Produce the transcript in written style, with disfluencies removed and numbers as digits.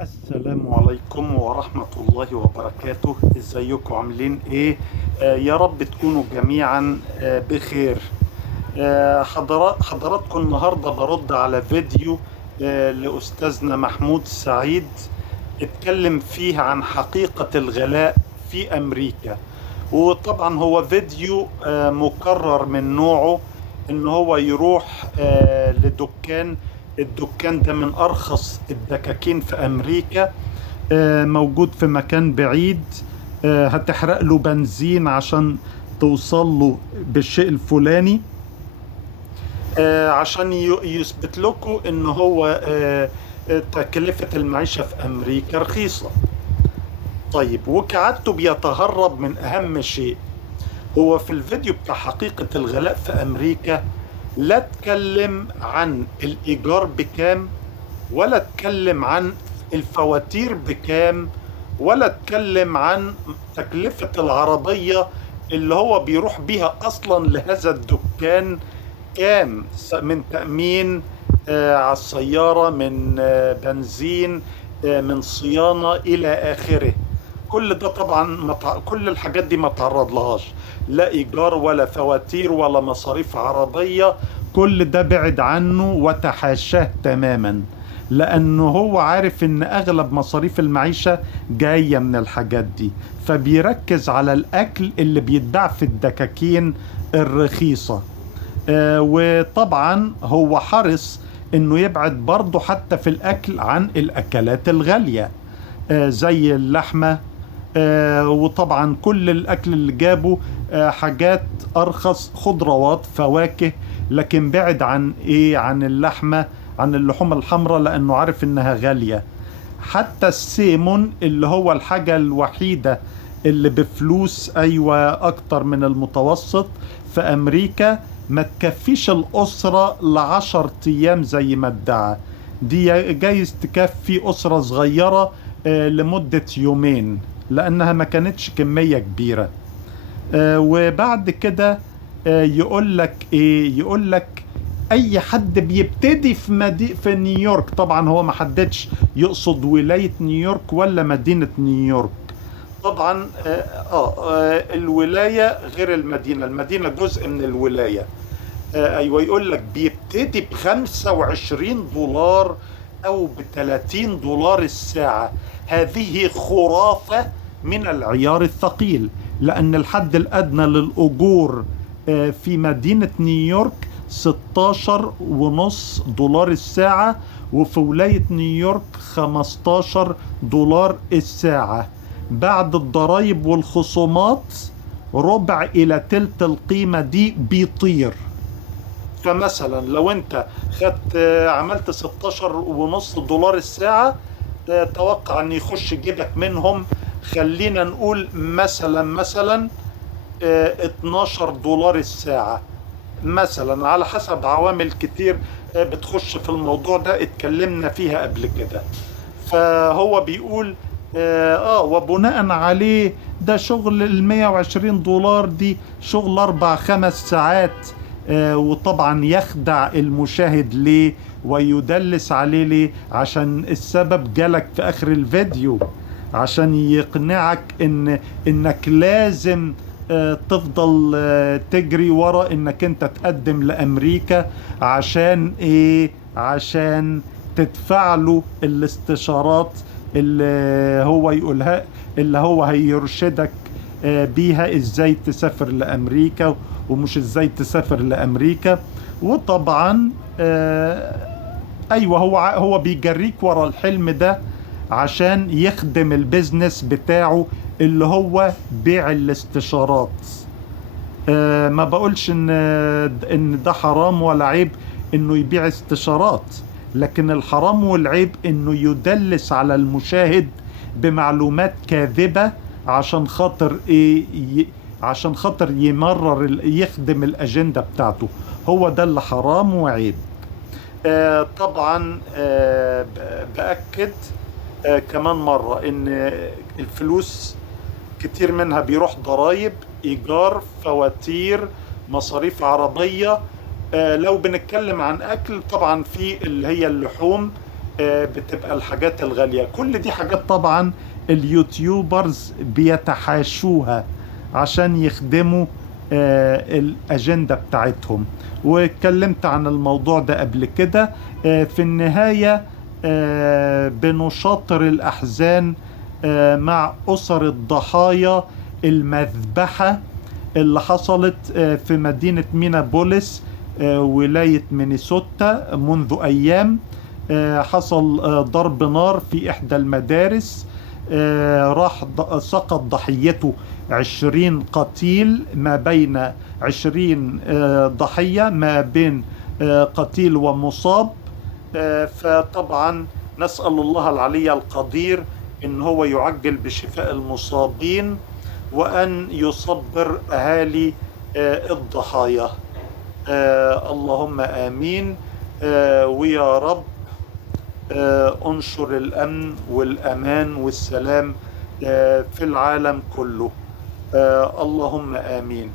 السلام عليكم ورحمة الله وبركاته. ازيكم عاملين ايه؟ يا رب تكونوا جميعا بخير. حضراتكم النهاردة برد على فيديو لأستاذنا محمود سعيد اتكلم فيه عن حقيقة الغلاء في أمريكا. وطبعا هو فيديو مكرر من نوعه، ان هو يروح لدكان. الدكان ده من ارخص الدكاكين في امريكا، موجود في مكان بعيد. هتحرق له بنزين عشان توصل له بالشيء الفلاني، عشان يثبت لكم ان هو تكلفة المعيشة في امريكا رخيصة. طيب، وكعادته بيتهرب من اهم شيء. هو في الفيديو بتاع حقيقة الغلاء في امريكا لا اتكلم عن الايجار بكام، ولا اتكلم عن الفواتير بكام، ولا اتكلم عن تكلفة العربية اللي هو بيروح بيها اصلا لهذا الدكان كام، من تأمين على السيارة، من بنزين، من صيانة الى اخره. كل ده طبعا كل الحاجات دي ما تعرض لهاش، لا ايجار ولا فواتير ولا مصاريف عربية. كل ده بعد عنه وتحاشاه تماما، لانه هو عارف ان اغلب مصاريف المعيشة جاية من الحاجات دي، فبيركز على الاكل اللي بيتباع في الدكاكين الرخيصة. وطبعا هو حرص انه يبعد برضه حتى في الاكل عن الاكلات الغالية، زي اللحمة. وطبعا كل الاكل اللي جابه حاجات ارخص، خضروات، فواكه، لكن بعد عن ايه، عن اللحمة، عن اللحوم الحمراء، لانه عارف انها غالية. حتى السيمون اللي هو الحاجة الوحيدة اللي بفلوس، ايوه، اكتر من المتوسط في امريكا، ما تكفيش الاسرة ل10 ايام زي ما ادعى. دي جايز تكفي اسرة صغيرة لمدة يومين، لانها ما كانتش كمية كبيرة. وبعد كده يقول لك ايه، يقول لك اي حد بيبتدي في نيويورك. طبعا هو ما حددش يقصد ولاية نيويورك ولا مدينة نيويورك. طبعا الولاية غير المدينة، المدينة جزء من الولاية. ايوه، يقول لك بيبتدي ب$25 او ب$30 الساعة. هذه خرافة من العيار الثقيل، لان الحد الادنى للاجور في مدينة نيويورك $16.50 الساعة، وفي ولاية نيويورك $15 الساعة. بعد الضرائب والخصومات ربع الى تلت القيمة دي بيطير. فمثلا لو انت خدت عملت $16.50 الساعة، توقع ان يخش جيبك منهم، خلينا نقول مثلا $12 الساعة مثلا، على حسب عوامل كتير بتخش في الموضوع ده، اتكلمنا فيها قبل كده. فهو بيقول وبناء عليه ده شغل $120 دي شغل 4-5 ساعات. وطبعا يخدع المشاهد ليه ويدلس عليه ليه؟ عشان السبب جالك في اخر الفيديو، عشان يقنعك انك لازم تفضل تجري ورا انك انت تقدم لامريكا. عشان ايه؟ عشان تدفع له الاستشارات اللي هو يقولها، اللي هو هيرشدك بيها ازاي تسافر لامريكا ومش ازاي تسافر لامريكا. وطبعا ايوه، هو بيجريك ورا الحلم ده عشان يخدم البيزنس بتاعه اللي هو بيع الاستشارات. ما بقولش ان ده حرام ولا عيب انه يبيع استشارات، لكن الحرام والعيب انه يدلس على المشاهد بمعلومات كاذبة عشان خاطر ايه، عشان خاطر يخدم الاجندة بتاعته. هو ده اللي حرام وعيب. طبعا بأكد كمان مرة ان الفلوس كتير منها بيروح ضرائب، ايجار، فواتير، مصاريف عربية. لو بنتكلم عن اكل، طبعا في اللي هي اللحوم بتبقى الحاجات الغالية. كل دي حاجات طبعا اليوتيوبرز بيتحاشوها عشان يخدموا الأجندة بتاعتهم، واتكلمت عن الموضوع ده قبل كده. في النهاية بنشاطر الأحزان مع أسر الضحايا المذبحة اللي حصلت في مدينة مينابوليس ولاية مينيسوتا منذ أيام. حصل ضرب نار في إحدى المدارس، سقط ضحيته 20 قتيل، ما بين 20 ضحية، ما بين قتيل ومصاب. فطبعا نسأل الله العلي القدير إن هو يعجل بشفاء المصابين وأن يصبر أهالي الضحايا. اللهم آمين. ويا رب انشر الأمن والأمان والسلام في العالم كله. اللهم آمين.